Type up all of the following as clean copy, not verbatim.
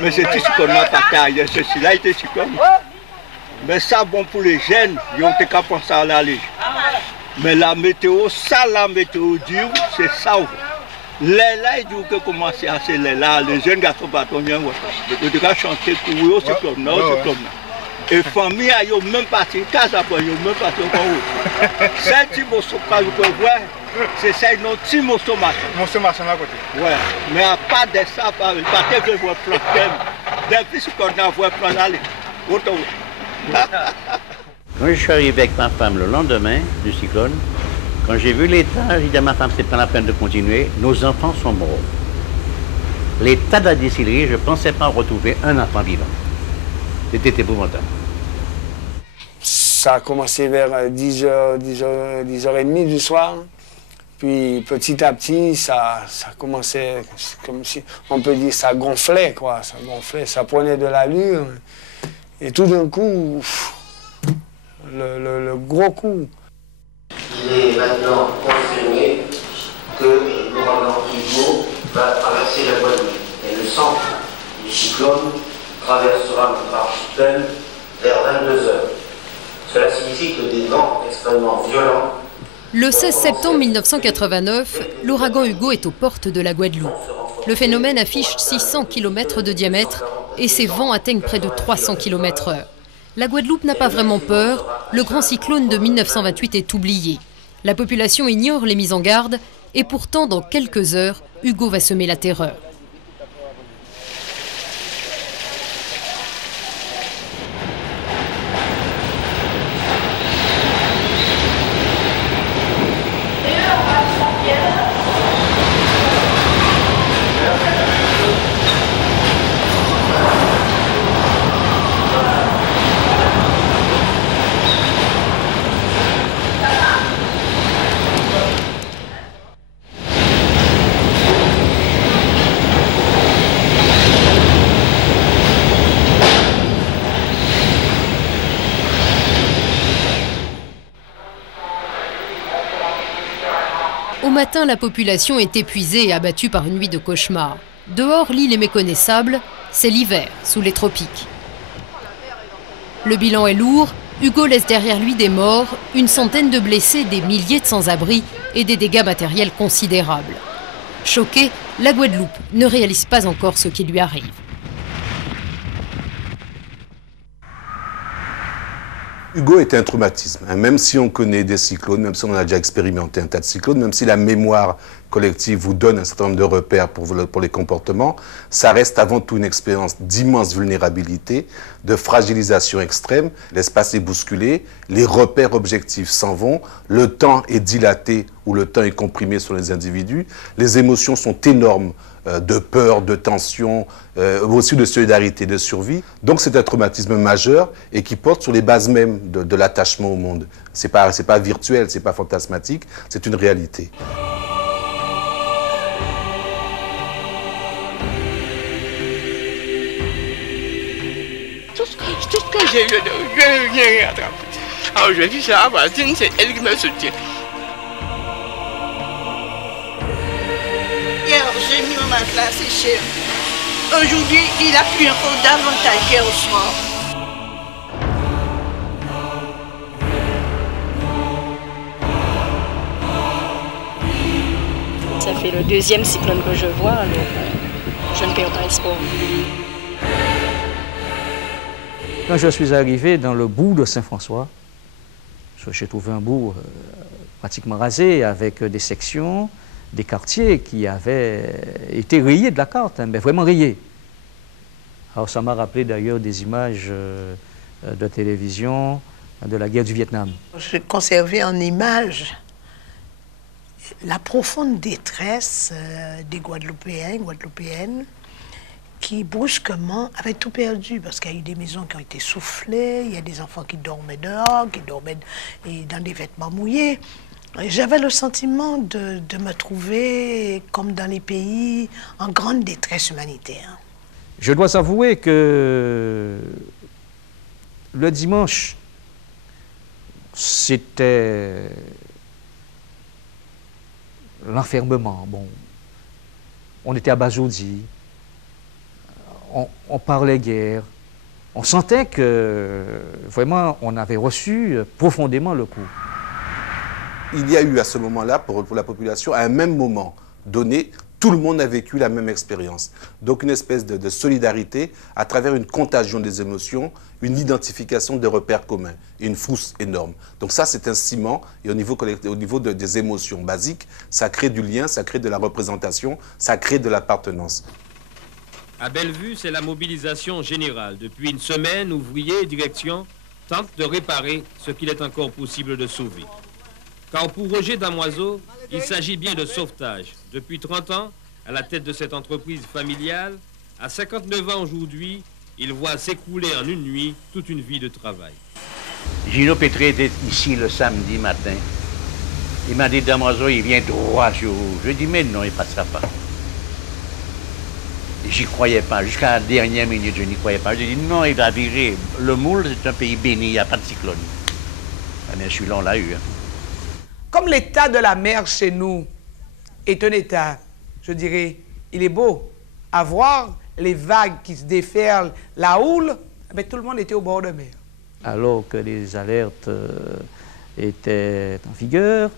Mais c'est tout ce qu'on a pas taillé, ceci-là était cyclone. Mais ça, bon pour les jeunes, ils ont qu'à penser à l'aller. Mais la météo, ça, la météo dure, c'est ça. Les là, ils disent que commencer à se les là, les jeunes garçons bateaux viennent voir. Ils ont chanter pour eux, au cyclone, non, au cyclone. Et famille, ils ont même parti, case après, ils ont même parti encore haut. C'est un petit morceau que vous pouvez voir, c'est ça, ils ont un petit morceau machin. Morceau machin à côté. Ouais, mais à part de ça, pas de voir plan depuis ce qu'on a vu plan aller. Quand je suis arrivé avec ma femme le lendemain du cyclone, quand j'ai vu l'état, j'ai dit à ma femme, c'est pas la peine de continuer, nos enfants sont morts. L'état de la distillerie, je ne pensais pas retrouver un enfant vivant. C'était épouvantable. Ça a commencé vers 10h30 du soir. Puis petit à petit, ça commençait, comme si, on peut dire, ça gonflait, quoi. Ça gonflait, ça prenait de l'allure. Et tout d'un coup, le gros coup. Il est maintenant confirmé que l'ouragan Hugo va traverser la Guadeloupe. Et le centre du cyclone traversera notre archipel vers 22h. Cela signifie que des vents extrêmement violents. Le 16 septembre 1989, l'ouragan Hugo est aux portes de la Guadeloupe. Le phénomène affiche 600 km de diamètre et ses vents atteignent près de 300 km/h. La Guadeloupe n'a pas vraiment peur, le grand cyclone de 1928 est oublié. La population ignore les mises en garde et pourtant dans quelques heures, Hugo va semer la terreur. Au matin, la population est épuisée et abattue par une nuit de cauchemar. Dehors, l'île est méconnaissable, c'est l'hiver, sous les tropiques. Le bilan est lourd, Hugo laisse derrière lui des morts, une centaine de blessés, des milliers de sans-abri et des dégâts matériels considérables. Choquée, la Guadeloupe ne réalise pas encore ce qui lui arrive. Hugo est un traumatisme, hein. Même si on connaît des cyclones, même si on a déjà expérimenté un tas de cyclones, même si la mémoire collective vous donne un certain nombre de repères pour les comportements, ça reste avant tout une expérience d'immense vulnérabilité, de fragilisation extrême. L'espace est bousculé, les repères objectifs s'en vont, le temps est dilaté ou le temps est comprimé sur les individus, les émotions sont énormes, de peur, de tension, aussi de solidarité, de survie. Donc c'est un traumatisme majeur et qui porte sur les bases mêmes de l'attachement au monde. C'est pas virtuel, c'est pas fantasmatique, c'est une réalité. Tout ce que j'ai eu, je n'ai rien attrapé. Alors je dis ça à ma voisine, c'est elle qui me soutient. Hier, j'ai mis mon matelas séché. Aujourd'hui, il a plu encore davantage hier au soir. Ça fait le deuxième cyclone que je vois, alors je ne perds pas espoir. Quand je suis arrivé dans le bourg de Saint-François, j'ai trouvé un bourg pratiquement rasé avec des sections, des quartiers qui avaient été rayés de la carte, hein, mais vraiment rayés. Alors ça m'a rappelé d'ailleurs des images de télévision de la guerre du Vietnam. J'ai conservé en image la profonde détresse des Guadeloupéennes, qui brusquement avaient tout perdu, parce qu'il y a eu des maisons qui ont été soufflées, il y a des enfants qui dormaient dehors, qui dormaient dans des vêtements mouillés. J'avais le sentiment de me trouver, comme dans les pays, en grande détresse humanitaire. Je dois avouer que le dimanche, c'était l'enfermement. Bon, on était abasourdis, on parlait guerre. On sentait que vraiment on avait reçu profondément le coup. Il y a eu à ce moment-là, pour la population, à un même moment donné, tout le monde a vécu la même expérience. Donc une espèce de solidarité à travers une contagion des émotions, une identification des repères communs et une frousse énorme. Donc ça, c'est un ciment, et au niveau des émotions basiques, ça crée du lien, ça crée de la représentation, ça crée de l'appartenance. À Bellevue, c'est la mobilisation générale. Depuis une semaine, ouvriers et direction tentent de réparer ce qu'il est encore possible de sauver. Car pour Roger Damoiseau, il s'agit bien de sauvetage. Depuis 30 ans, à la tête de cette entreprise familiale, à 59 ans aujourd'hui, il voit s'écouler en une nuit toute une vie de travail. Gino Pétré était ici le samedi matin. Il m'a dit, Damoiseau, il vient droit sur vous. Je dis, mais non, il ne passera pas. J'y croyais pas. Jusqu'à la dernière minute, je n'y croyais pas. Je dis, non, il va virer. Le Moule, c'est un pays béni, il n'y a pas de cyclone. Mais celui-là, on l'a eu. Hein. Comme l'état de la mer chez nous est un état, je dirais, il est beau. À voir les vagues qui se déferlent, la houle, mais tout le monde était au bord de mer. Alors que les alertes étaient en vigueur,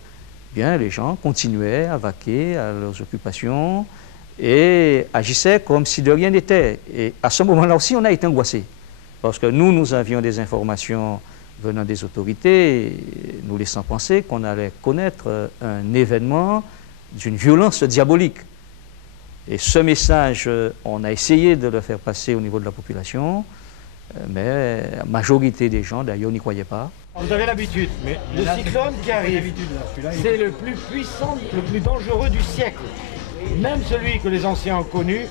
bien, les gens continuaient à vaquer à leurs occupations et agissaient comme si de rien n'était. Et à ce moment-là aussi, on a été angoissés. Parce que nous avions des informations venant des autorités, nous laissant penser qu'on allait connaître un événement d'une violence diabolique. Et ce message, on a essayé de le faire passer au niveau de la population, mais la majorité des gens, d'ailleurs, n'y croyaient pas. Vous avez l'habitude, mais le cyclone qui arrive, c'est le plus puissant, le plus dangereux du siècle. Même celui que les anciens ont connu,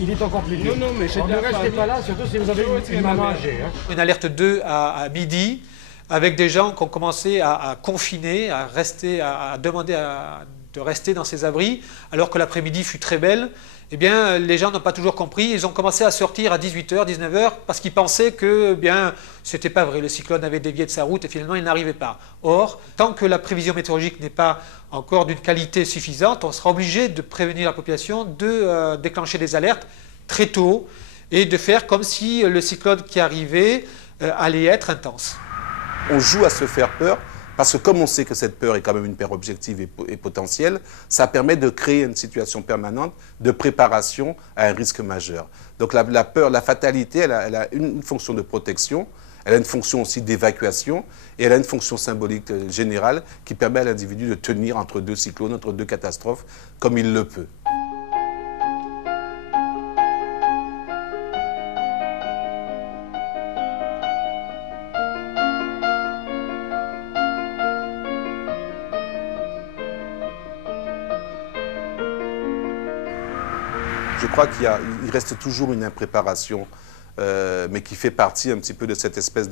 il est encore plus dur. Non, mais ne restez pas là, surtout si vous avez une maman âgée. Hein. Une alerte 2 à midi, avec des gens qui ont commencé à confiner, à demander de rester dans ces abris, alors que l'après-midi fut très belle. Eh bien, les gens n'ont pas toujours compris. Ils ont commencé à sortir à 18h, 19h, parce qu'ils pensaient que, bien, c'était pas vrai. Le cyclone avait dévié de sa route et finalement, il n'arrivait pas. Or, tant que la prévision météorologique n'est pas encore d'une qualité suffisante, on sera obligé de prévenir la population, de déclencher des alertes très tôt et de faire comme si le cyclone qui arrivait allait être intense. On joue à se faire peur. Parce que comme on sait que cette peur est quand même une peur objective et potentielle, ça permet de créer une situation permanente de préparation à un risque majeur. Donc la peur, la fatalité, elle a une fonction de protection, elle a une fonction aussi d'évacuation et elle a une fonction symbolique générale qui permet à l'individu de tenir entre deux cyclones, entre deux catastrophes, comme il le peut. Je crois qu'il reste toujours une impréparation, mais qui fait partie un petit peu de cette espèce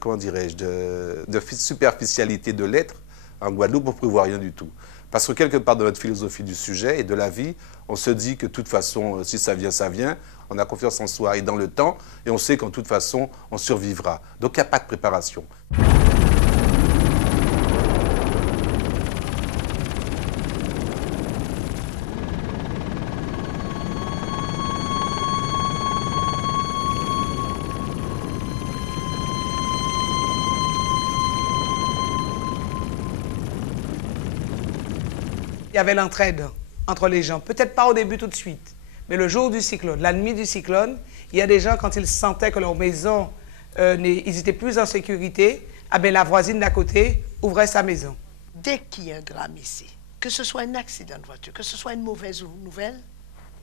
comment dirais-je, de superficialité de l'être en Guadeloupe pour prévoir rien du tout. Parce que quelque part dans notre philosophie du sujet et de la vie, on se dit que de toute façon, si ça vient, ça vient. On a confiance en soi et dans le temps, et on sait qu'en toute façon, on survivra. Donc il n'y a pas de préparation. Il y avait l'entraide entre les gens, peut-être pas au début tout de suite, mais le jour du cyclone, la nuit du cyclone, il y a des gens, quand ils sentaient que leur maison, ils étaient plus en sécurité, ah ben, la voisine d'à côté ouvrait sa maison. Dès qu'il y a un drame ici, que ce soit un accident de voiture, que ce soit une mauvaise nouvelle,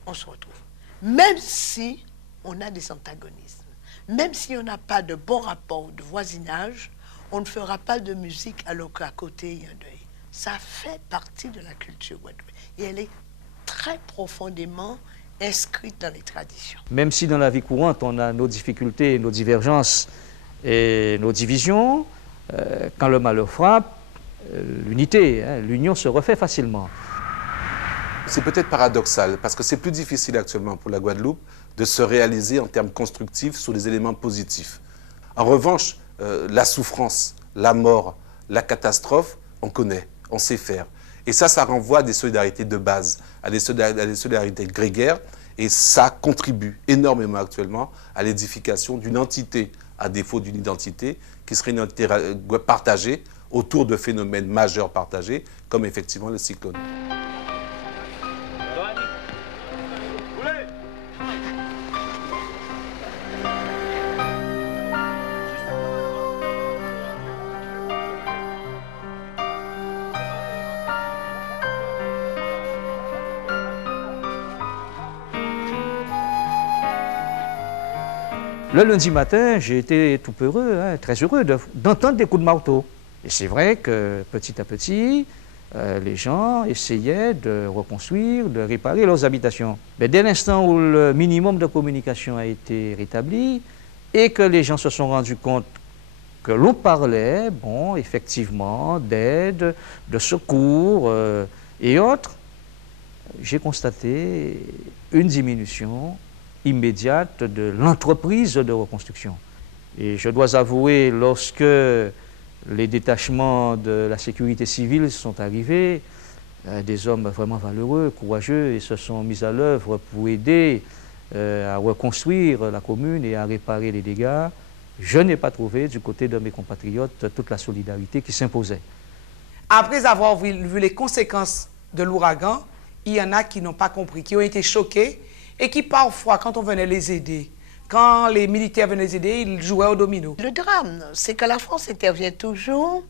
on se retrouve. Même si on a des antagonismes, même si on n'a pas de bon rapport de voisinage, on ne fera pas de musique alors qu'à côté, il y a un deuil. Ça fait partie de la culture guadeloupéenne et elle est très profondément inscrite dans les traditions. Même si dans la vie courante, on a nos difficultés, nos divergences et nos divisions, quand le malheur frappe, l'unité, l'union se refait facilement. C'est peut-être paradoxal, parce que c'est plus difficile actuellement pour la Guadeloupe de se réaliser en termes constructifs sur des éléments positifs. En revanche, la souffrance, la mort, la catastrophe, on connaît. On sait faire. Et ça renvoie à des solidarités de base, à des solidarités grégaires Et ça contribue énormément actuellement à l'édification d'une entité, à défaut d'une identité, qui serait une entité partagée autour de phénomènes majeurs partagés, comme effectivement le cyclone. Le lundi matin, j'ai été tout heureux, très heureux d'entendre des coups de marteau. Et c'est vrai que petit à petit, les gens essayaient de reconstruire, de réparer leurs habitations. Mais dès l'instant où le minimum de communication a été rétabli et que les gens se sont rendus compte que l'on parlait, bon, effectivement, d'aide, de secours et autres, j'ai constaté une diminution immédiate de l'entreprise de reconstruction. Et je dois avouer, lorsque les détachements de la sécurité civile sont arrivés, des hommes vraiment valeureux, courageux, et se sont mis à l'œuvre pour aider à reconstruire la commune et à réparer les dégâts, je n'ai pas trouvé du côté de mes compatriotes toute la solidarité qui s'imposait. Après avoir vu les conséquences de l'ouragan, il y en a qui n'ont pas compris, qui ont été choqués et qui parfois, quand on venait les aider, quand les militaires venaient les aider, ils jouaient au domino. Le drame, c'est que la France intervient toujours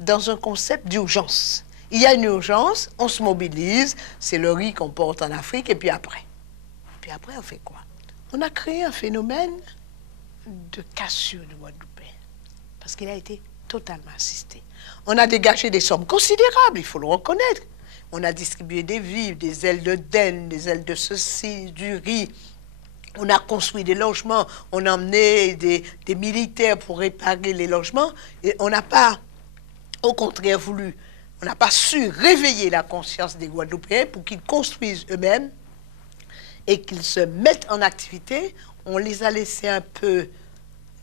dans un concept d'urgence. Il y a une urgence, on se mobilise, c'est le riz qu'on porte en Afrique, et puis après on fait quoi? On a créé un phénomène de cassure du Guadeloupéen, parce qu'il a été totalement assisté. On a dégagé des sommes considérables, il faut le reconnaître. On a distribué des vivres, des ailes de denne, des ailes de ceci, du riz. On a construit des logements, on a emmené des militaires pour réparer les logements. Et on n'a pas, au contraire, on n'a pas su réveiller la conscience des Guadeloupéens pour qu'ils construisent eux-mêmes et qu'ils se mettent en activité. On les a laissés un peu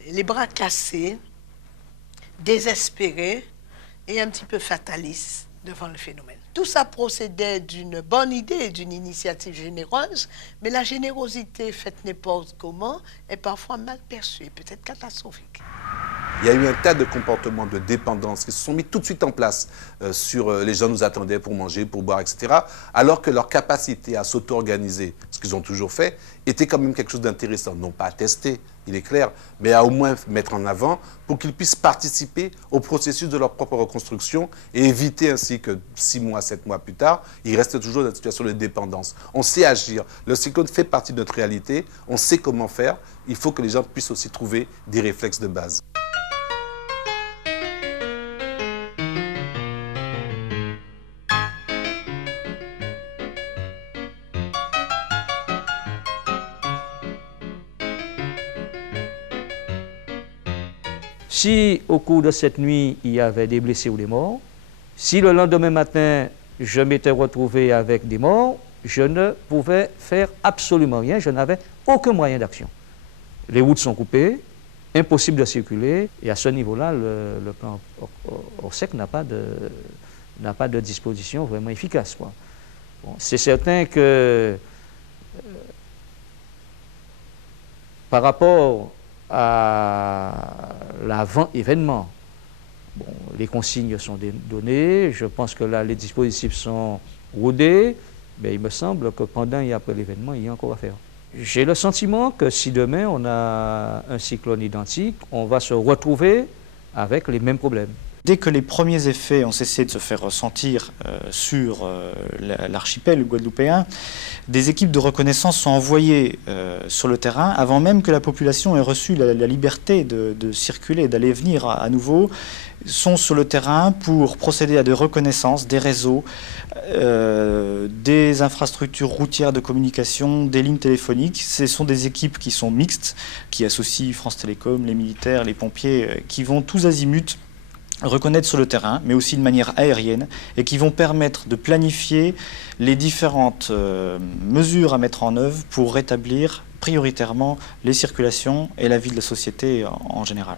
les bras cassés, désespérés et un petit peu fatalistes devant le phénomène. Tout ça procédait d'une bonne idée, d'une initiative généreuse, mais la générosité faite n'importe comment est parfois mal perçue, peut-être catastrophique. Il y a eu un tas de comportements de dépendance qui se sont mis tout de suite en place sur les gens nous attendaient pour manger, pour boire, etc. Alors que leur capacité à s'auto-organiser, ce qu'ils ont toujours fait, était quand même quelque chose d'intéressant. Non pas à tester, il est clair, mais à au moins mettre en avant pour qu'ils puissent participer au processus de leur propre reconstruction et éviter ainsi que 6 mois, 7 mois plus tard, ils restent toujours dans une situation de dépendance. On sait agir. Le cyclone fait partie de notre réalité. On sait comment faire. Il faut que les gens puissent aussi trouver des réflexes de base. Si au cours de cette nuit, il y avait des blessés ou des morts, si le lendemain matin, je m'étais retrouvé avec des morts, je ne pouvais faire absolument rien, je n'avais aucun moyen d'action. Les routes sont coupées, impossible de circuler, et à ce niveau-là, le plan Orsec n'a pas de disposition vraiment efficace. Bon, c'est certain que par rapport à l'avant-événement, bon, les consignes sont données, je pense que là, les dispositifs sont rodés, mais il me semble que pendant et après l'événement, il y a encore à faire. J'ai le sentiment que si demain on a un cyclone identique, on va se retrouver avec les mêmes problèmes. Dès que les premiers effets ont cessé de se faire ressentir sur l'archipel guadeloupéen, des équipes de reconnaissance sont envoyées sur le terrain avant même que la population ait reçu la liberté de circuler, d'aller et venir à nouveau, sont sur le terrain pour procéder à des reconnaissances, des réseaux, des infrastructures routières de communication, des lignes téléphoniques. Ce sont des équipes qui sont mixtes, qui associent France Télécom, les militaires, les pompiers, qui vont tous azimuts reconnaître sur le terrain, mais aussi de manière aérienne, et qui vont permettre de planifier les différentes mesures à mettre en œuvre pour rétablir prioritairement les circulations et la vie de la société en général.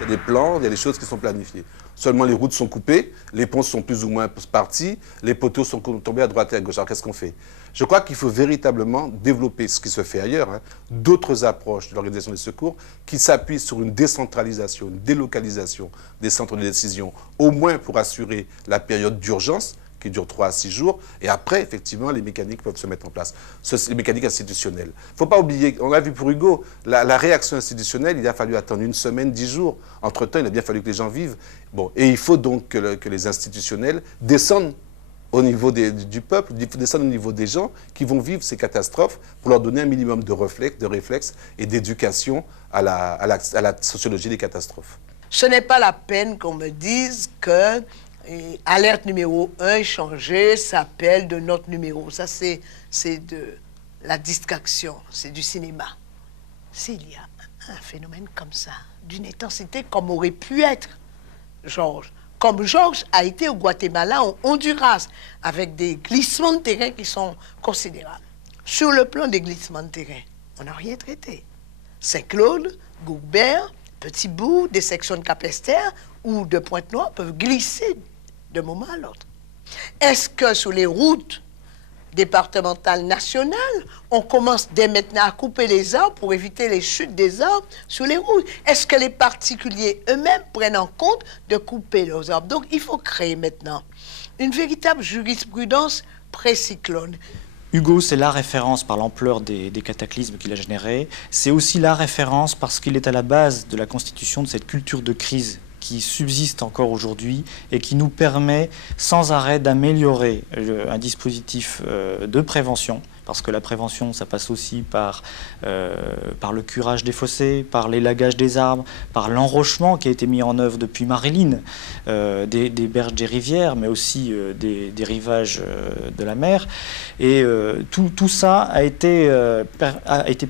Il y a des plans, il y a des choses qui sont planifiées. Seulement les routes sont coupées, les ponts sont plus ou moins partis, les poteaux sont tombés à droite et à gauche. Alors qu'est-ce qu'on fait? Je crois qu'il faut véritablement développer ce qui se fait ailleurs, hein, d'autres approches de l'organisation des secours qui s'appuient sur une décentralisation, une délocalisation des centres de décision, au moins pour assurer la période d'urgence, qui dure 3 à 6 jours, et après, effectivement, les mécaniques peuvent se mettre en place. Les mécaniques institutionnelles. Il ne faut pas oublier, on l'a vu pour Hugo, la réaction institutionnelle, il a fallu attendre 1 semaine, 10 jours. Entre-temps, il a bien fallu que les gens vivent. Bon, et il faut donc que les institutionnels descendent au niveau du peuple, descendent au niveau des gens qui vont vivre ces catastrophes pour leur donner un minimum de réflexes et d'éducation à la sociologie des catastrophes. Ce n'est pas la peine qu'on me dise que alerte numéro 1 est changée, s'appelle de notre numéro. Ça, c'est de la distraction, c'est du cinéma. S'il y a un phénomène comme ça, d'une intensité comme aurait pu être Georges, comme Georges a été au Guatemala, en Honduras, avec des glissements de terrain qui sont considérables. Sur le plan des glissements de terrain, on n'a rien traité. Saint-Claude, Goubert, Petit Bout, des sections de Capesterre ou de Pointe-Noire peuvent glisser d'un moment à l'autre. Est-ce que sur les routes départementales nationales, on commence dès maintenant à couper les arbres pour éviter les chutes des arbres sur les routes? Est-ce que les particuliers eux-mêmes prennent en compte de couper leurs arbres? Donc il faut créer maintenant une véritable jurisprudence pré-cyclone. Hugo, c'est la référence par l'ampleur des cataclysmes qu'il a générés. C'est aussi la référence parce qu'il est à la base de la constitution de cette culture de crise qui subsiste encore aujourd'hui et qui nous permet sans arrêt d'améliorer un dispositif de prévention, parce que la prévention, ça passe aussi par le curage des fossés, par l'élagage des arbres, par l'enrochement qui a été mis en œuvre depuis Marilyn, des berges des rivières, mais aussi des rivages de la mer. Et tout ça a été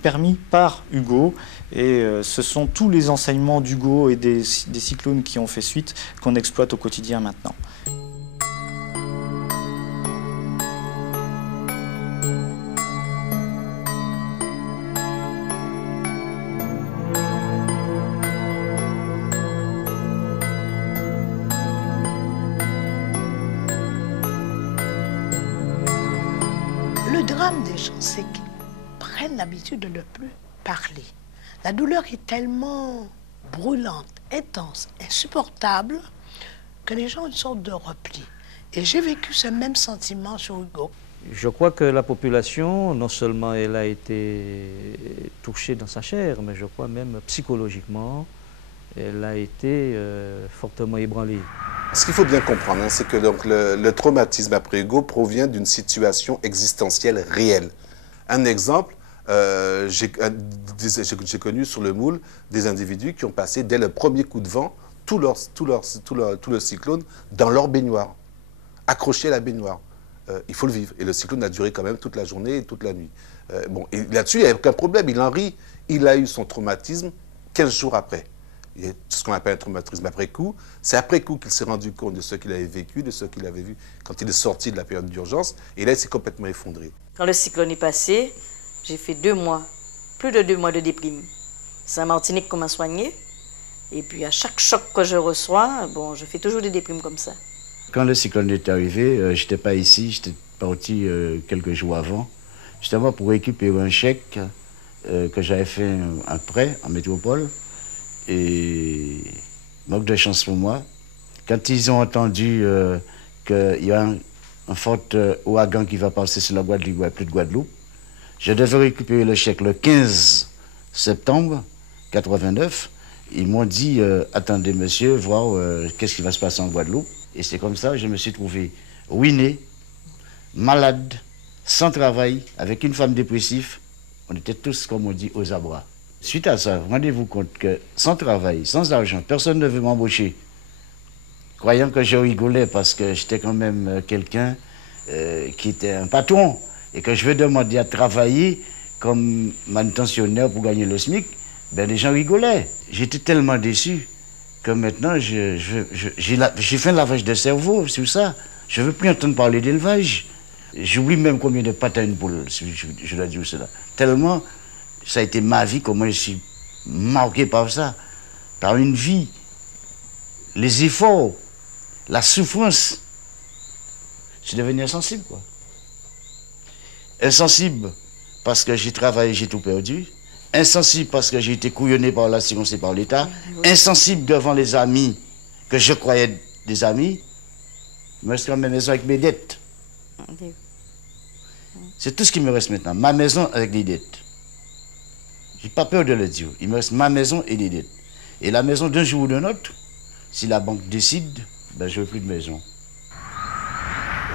permis par Hugo. Et ce sont tous les enseignements d'Hugo et des cyclones qui ont fait suite qu'on exploite au quotidien maintenant. Le drame des gens, c'est qu'ils prennent l'habitude de ne plus parler. La douleur est tellement brûlante, intense, insupportable, que les gens ont une sorte de repli. Et j'ai vécu ce même sentiment sur Hugo. Je crois que la population, non seulement elle a été touchée dans sa chair, mais je crois même psychologiquement, elle a été fortement ébranlée. Ce qu'il faut bien comprendre, hein, c'est que donc, le traumatisme après Hugo provient d'une situation existentielle réelle. Un exemple, j'ai connu sur le Moule des individus qui ont passé dès le premier coup de vent tout le cyclone dans leur baignoire, accrochés à la baignoire. Il faut le vivre. Et le cyclone a duré quand même toute la journée et toute la nuit. Bon, et là-dessus, il n'y a aucun problème. Il en rit. Il a eu son traumatisme 15 jours après. Il y a ce qu'on appelle un traumatisme après coup. C'est après coup qu'il s'est rendu compte de ce qu'il avait vécu, de ce qu'il avait vu quand il est sorti de la période d'urgence. Et là, il s'est complètement effondré. Quand le cyclone est passé, j'ai fait 2 mois, plus de 2 mois de déprime. C'est en Martinique qu'on m'a soigné. Et puis à chaque choc que je reçois, bon, je fais toujours des déprimes comme ça. Quand le cyclone est arrivé, je n'étais pas ici, j'étais parti quelques jours avant, justement pour récupérer un chèque que j'avais fait un prêt en métropole. Et manque de chance pour moi. Quand ils ont entendu qu'il y a un fort ouragan qui va passer sur la Guadeloupe, il n'y a plus de Guadeloupe, je devais récupérer le chèque le 15 septembre 89. Ils m'ont dit, attendez monsieur, voir qu'est-ce qui va se passer en Guadeloupe. Et c'est comme ça que je me suis trouvé ruiné, malade, sans travail, avec une femme dépressive. On était tous, comme on dit, aux abois. Suite à ça, rendez-vous compte que sans travail, sans argent, personne ne veut m'embaucher. Croyant que je rigolais parce que j'étais quand même quelqu'un qui était un patron et que je vais demander à travailler comme manutentionnaire pour gagner le SMIC, ben les gens rigolaient. J'étais tellement déçu que maintenant j'ai fait un lavage de cerveau sur ça. Je ne veux plus entendre parler d'élevage. J'oublie même combien de pâtes à une poule, si je dois dire cela. Tellement ça a été ma vie, comment je suis marqué par ça, par une vie les efforts, la souffrance, je suis devenu insensible, quoi. Insensible parce que j'ai travaillé, j'ai tout perdu. Insensible parce que j'ai été couillonné par la séquence et par l'État. Insensible devant les amis que je croyais des amis. Il me reste quand même ma maison avec mes dettes. C'est tout ce qui me reste maintenant, ma maison avec les dettes. J'ai pas peur de le dire. Il me reste ma maison et les dettes. Et la maison, d'un jour ou d'un autre, si la banque décide, ben je veux plus de maison.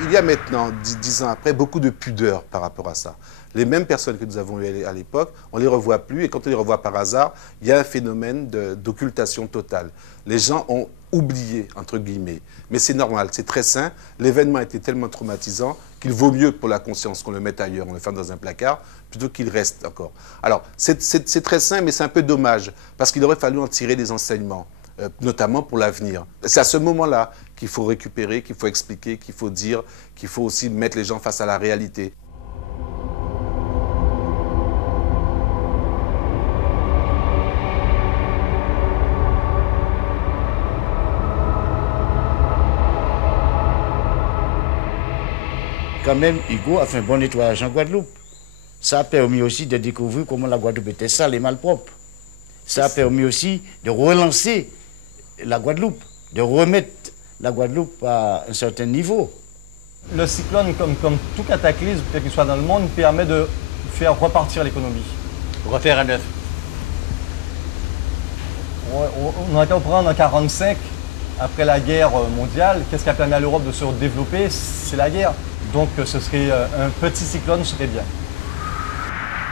Il y a maintenant, 10 ans après, beaucoup de pudeur par rapport à ça. Les mêmes personnes que nous avons eues à l'époque, on ne les revoit plus. Et quand on les revoit par hasard, il y a un phénomène d'occultation totale. Les gens ont oublié, entre guillemets. Mais c'est normal, c'est très sain. L'événement était tellement traumatisant qu'il vaut mieux pour la conscience qu'on le mette ailleurs, on le ferme dans un placard, plutôt qu'il reste encore. Alors, c'est très sain, mais c'est un peu dommage, parce qu'il aurait fallu en tirer des enseignements. Notamment pour l'avenir. C'est à ce moment-là qu'il faut récupérer, qu'il faut expliquer, qu'il faut dire, qu'il faut aussi mettre les gens face à la réalité. Quand même, Hugo a fait un bon nettoyage en Guadeloupe. Ça a permis aussi de découvrir comment la Guadeloupe était sale et malpropre. Ça a permis aussi de relancer la Guadeloupe, de remettre la Guadeloupe à un certain niveau. Le cyclone, comme tout cataclysme, quel qu'il soit dans le monde, permet de faire repartir l'économie. Refaire à neuf. On a été au prendre en 1945, après la guerre mondiale. Qu'est-ce qui a permis à l'Europe de se développer? C'est la guerre. Donc ce serait un petit cyclone serait bien.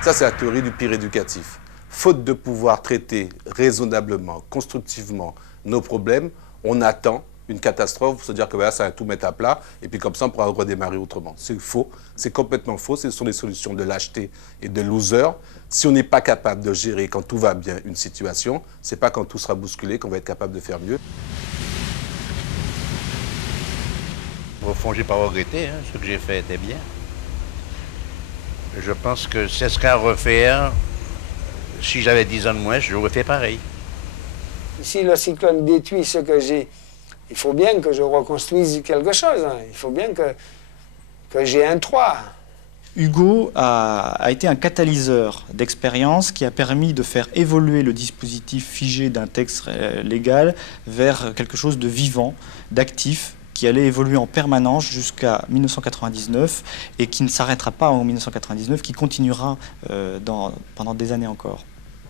Ça, c'est la théorie du pire éducatif. Faute de pouvoir traiter raisonnablement, constructivement nos problèmes, on attend une catastrophe pour se dire que voilà, ça va tout mettre à plat et puis comme ça on pourra redémarrer autrement. C'est faux, c'est complètement faux, ce sont des solutions de lâcheté et de loser. Si on n'est pas capable de gérer quand tout va bien une situation, c'est pas quand tout sera bousculé qu'on va être capable de faire mieux. Au fond, je n'ai pas regretté, hein, ce que j'ai fait était bien. Je pense que ce serait à refaire. Si j'avais 10 ans de moins, j'aurais fait pareil. Si le cyclone détruit ce que j'ai, il faut bien que je reconstruise quelque chose. Hein. Il faut bien que j'ai un toit. Hugo a été un catalyseur d'expérience qui a permis de faire évoluer le dispositif figé d'un texte légal vers quelque chose de vivant, d'actif, qui allait évoluer en permanence jusqu'à 1999 et qui ne s'arrêtera pas en 1999, qui continuera pendant des années encore.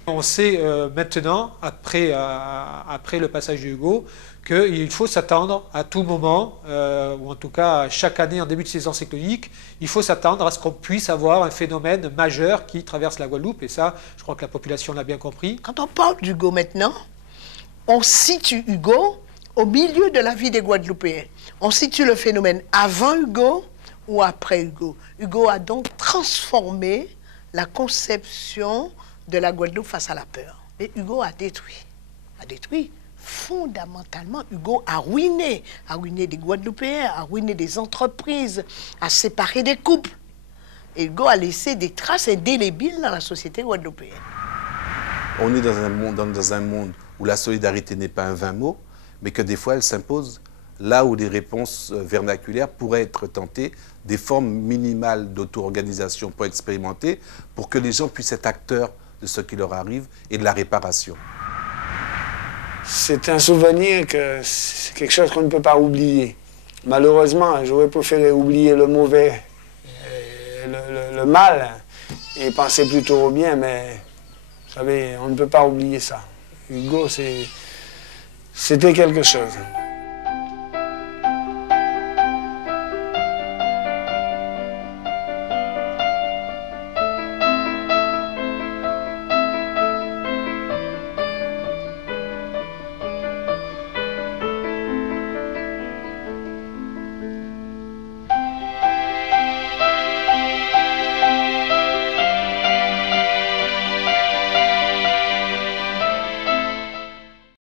On sait maintenant, après le passage de Hugo, qu'il faut s'attendre à tout moment, ou en tout cas chaque année en début de saison cyclonique, il faut s'attendre à ce qu'on puisse avoir un phénomène majeur qui traverse la Guadeloupe, et ça, je crois que la population l'a bien compris. Quand on parle d'Hugo maintenant, on situe Hugo au milieu de la vie des Guadeloupéens. On situe le phénomène avant Hugo ou après Hugo. Hugo a donc transformé la conception de la Guadeloupe face à la peur. Mais Hugo a détruit fondamentalement. Hugo a ruiné des Guadeloupéens, a ruiné des entreprises, a séparé des couples. Et Hugo a laissé des traces indélébiles dans la société guadeloupéenne. On est dans un monde où la solidarité n'est pas un vain mot, mais que des fois elle s'impose là où des réponses vernaculaires pourraient être tentées, des formes minimales d'auto-organisation pour expérimenter, pour que les gens puissent être acteurs de ce qui leur arrive et de la réparation. C'est un souvenir que c'est quelque chose qu'on ne peut pas oublier. Malheureusement, j'aurais préféré oublier le mauvais, le mal, et penser plutôt au bien, mais vous savez, on ne peut pas oublier ça. Hugo, c'était quelque chose.